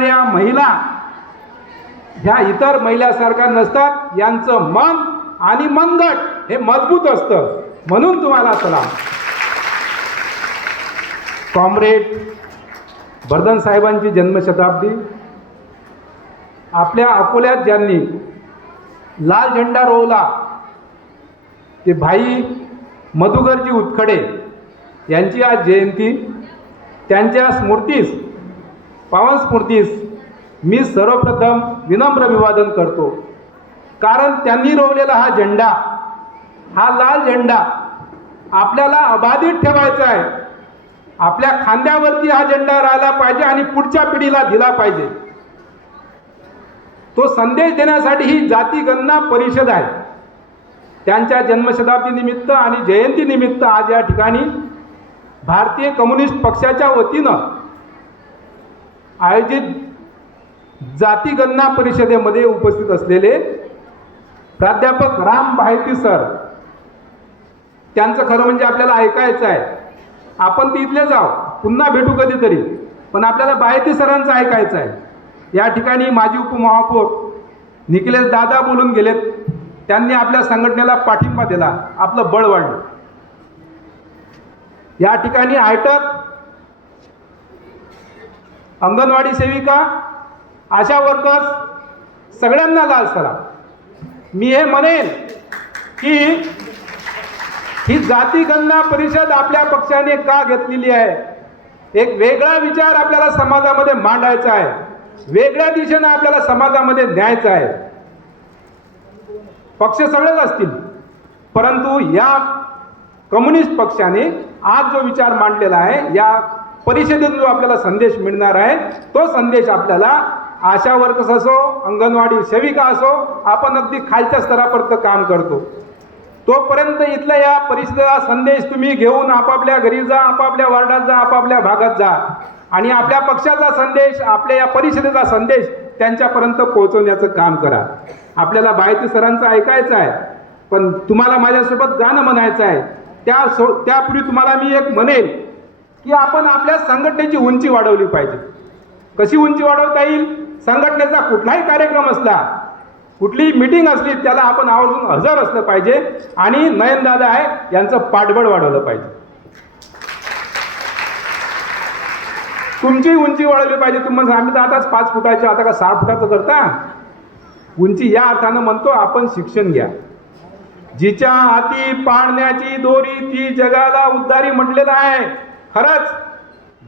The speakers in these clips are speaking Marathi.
असणाऱ्या महिला ह्या इतर महिलासारख्या नसतात यांचं मन आणि मनगट हे मजबूत असतं. म्हणून तुम्हाला सलाम. कॉम्रेड बर्धन साहेबांची जन्मशताब्दी. आपल्या अकोल्यात ज्यांनी लाल झेंडा रोवला ते भाई मधुकरजी उत्खडे यांची आज जयंती. त्यांच्या स्मृतीस पावन मी सर्वप्रथम विनम्र अभिवादन करतो. कारण त्यांनी रोवलेला हा झेंडा हा लाल झेंडा आपल्याला अबाधित ठेवायचा आहे. आपल्या खांद्यावरती हा झेंडा राहिला पाहिजे आणि पुढच्या पिढीला दिला पाहिजे. तो संदेश देण्यासाठी ही जातीगणना परिषद आहे. त्यांच्या जन्मशताब्दी निमित्त आणि जयंतीनिमित्त आज या ठिकाणी भारतीय कम्युनिस्ट पक्षाच्या वतीनं आयोजित जातीगणना परिषदेमध्ये उपस्थित असलेले प्राध्यापक राम बाहेती सर त्यांचं खरं म्हणजे आपल्याला ऐकायचं आहे. आपण तिथले जाऊ पुन्हा भेटू कधीतरी पण आपल्याला बाहेती सरांचं ऐकायचं आहे. या ठिकाणी माजी उपमहापौर निखिलेश दादा बोलून गेलेत. त्यांनी आपल्या संघटनेला पाठिंबा दिला. आपलं बळ वाढलं. या ठिकाणी आयटक अंगणवाडी सेविका आशा वर्कर्स सगळ्यांना लाल सलाम. मी हे म्हणेन की ही जातीगणना परिषद आपल्या पक्षाने का घेतलेली आहे? एक वेगळा विचार आपल्याला समाजामध्ये मांडायचा आहे. वेगळ्या दिशेनं आपल्याला समाजामध्ये न्यायचा आहे. पक्ष सगळेच असतील. परंतु या कम्युनिस्ट पक्षाने आज जो विचार मांडलेला आहे या परिषदेतून जो आपल्याला संदेश मिळणार आहे. तो संदेश आपल्याला आशा वर्कर्स असो अंगणवाडी सेविका असो आपण अगदी खालच्या स्तरापर्यंत काम करतो. तोपर्यंत इथल्या या परिषदेचा संदेश तुम्ही घेऊन आपापल्या घरी जा आपापल्या वार्डात जा आपापल्या भागात जा. आणि आपल्या पक्षाचा संदेश आपल्या या परिषदेचा संदेश त्यांच्यापर्यंत पोहोचवण्याचं काम करा. आपल्याला बायती सरांचं ऐकायचं आहे पण तुम्हाला माझ्यासोबत गाणं म्हणायचं आहे. त्या सो त्यापूर्वी तुम्हाला मी एक म्हणेन की आपण आपल्या संघटनेची उंची वाढवली पाहिजे. कशी उंची वाढवता येईल? संघटनेचा कुठलाही कार्यक्रम असला कुठलीही मिटिंग असली त्याला आपण आवर्जून हजर असलं पाहिजे आणि नयनदादा आहे यांचं पाठबळ वाढवलं पाहिजे. तुमची उंची वाढवली पाहिजे. तुम्हाला आम्ही तर आताच पाच फुटाचे आता का सहा फुटाचं करता? उंची या अर्थानं म्हणतो आपण शिक्षण घ्या. जिच्या हाती पाळण्याची दोरी ती जगाला उद्धारी म्हटलेलं आहे. खरंच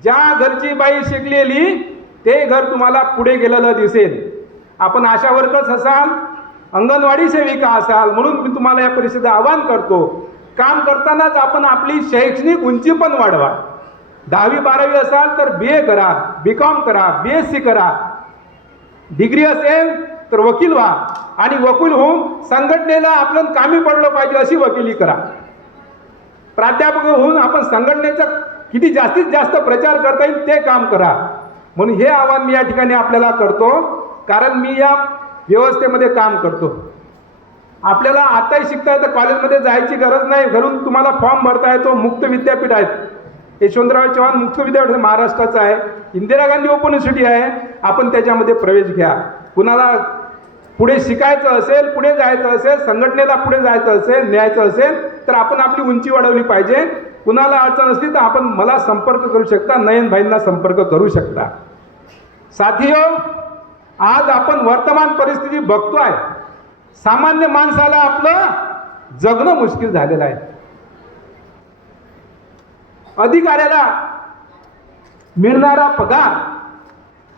ज्या घरची बाई शिकलेली ते घर तुम्हाला पुढे गेलेलं दिसेल. आपण आशा वर्कर्स असाल अंगणवाडी सेविका असाल म्हणून मी तुम्हाला या परिषदेत आवाहन करतो. काम करतानाच आपण आपली शैक्षणिक उंची पण वाढवा. दहावी बारावी असाल तर बी ए करा बी कॉम करा बी एस सी करा. डिग्री असेल तर वकील व्हा. आणि वकील होऊन संघटनेला आपण कामी पडलं पाहिजे अशी वकिली करा. प्राध्यापक होऊन आपण संघटनेचं किती जास्तीत जास्त प्रचार करता येईल ते काम करा. म्हणून हे आव्हान मी या ठिकाणी आपल्याला करतो कारण मी या व्यवस्थेमध्ये काम करतो. आपल्याला आताही शिकता येतं कॉलेजमध्ये जायची गरज नाही घरून तुम्हाला फॉर्म भरता येतो मुक्त विद्यापीठ आहेत. यशवंतराव चव्हाण मुक्त विद्यापीठ महाराष्ट्राचं आहे इंदिरा गांधी ओपन युनिव्हर्सिटी आहे आपण त्याच्यामध्ये प्रवेश घ्या. कुणाला पुढे शिकायचं असेल पुढे जायचं असेल संघटनेला पुढे जायचं असेल न्यायचं असेल तर आपण आपली उंची वाढवली पाहिजे. कुणाला अडचण असली तर आपण मला संपर्क करू शकता नयनभाईंना संपर्क करू शकता. साथियो आज आपण वर्तमान परिस्थिती बघतोय. सामान्य माणसाला आपलं जगणं मुश्किल झालेलं आहे. अधिकाऱ्याला मिळणारा पगार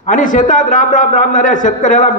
आणि शेतात राब राब राबणाऱ्या शेतकऱ्याला